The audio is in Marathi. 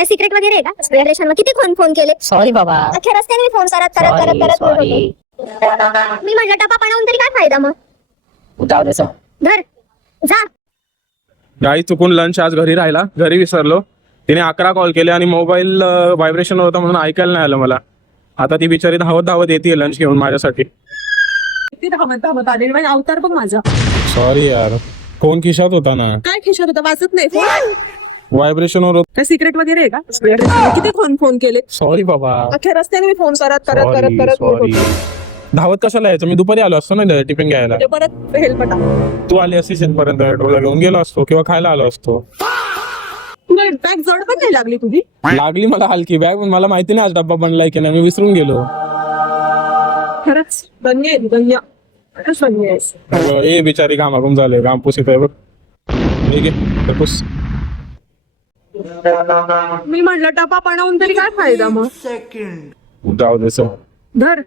काय सिक्रेट वगैरे आहे का व्हायब्रेशन? किती फोन केले. सॉरी बाबा. अख्ख्या रस्त्याने मी फोन करत बोलत होते. मी म्हटलं टपा पडावून तरी काय फायदा मग. जाऊ दे सर. धर जा. गाई चुकून लंच आज घरी राहिला, घरी विसरलो. तिने 11 कॉल केले आणि मोबाईल व्हायब्रेशन होता म्हणून ऐकायला नाही आलं मला. आता ती बिचारी धावत धावत येते लंच घेऊन माझ्यासाठी. किती धावत आले म्हणजे अवतार बघ माझा. सॉरी यार, फोन खिशात होता ना. काय खिशात होता वाचत नाही फोन. व्हायब्रेशन होत. काय सिक्रेट वगैरे आहे का? किती फोन केले. सॉरी बाबा. अख्ख्या रस्त्याने मी फोन करत बोलत सॉरी. धावत कशाला यायचं, मी दुपारी आलो असतो ना टिफिन घ्यायला. होते. परत हेल्मेट तू आली असतीस इथपर्यंत, पेट्रोलला घेऊन गेलो असतो किंवा खायला आलो असतो. तुला बॅग जड पण नाही लागली तुझी. लागली मला हलकी बॅग, पण मला माहिती नाही आज डब्बा बनलाय की नाही, मी विसरून गेलो. खरंच धन्य आहे धन्य. खरंच धन्य आहेस. ए बिचारी घामाघूम झाले, घामपूस येतोय बघ. ठीक आहे पुस. मी म्हटलं टपा पणावून तरी काय फायदा मग. जाऊ दे सर. धर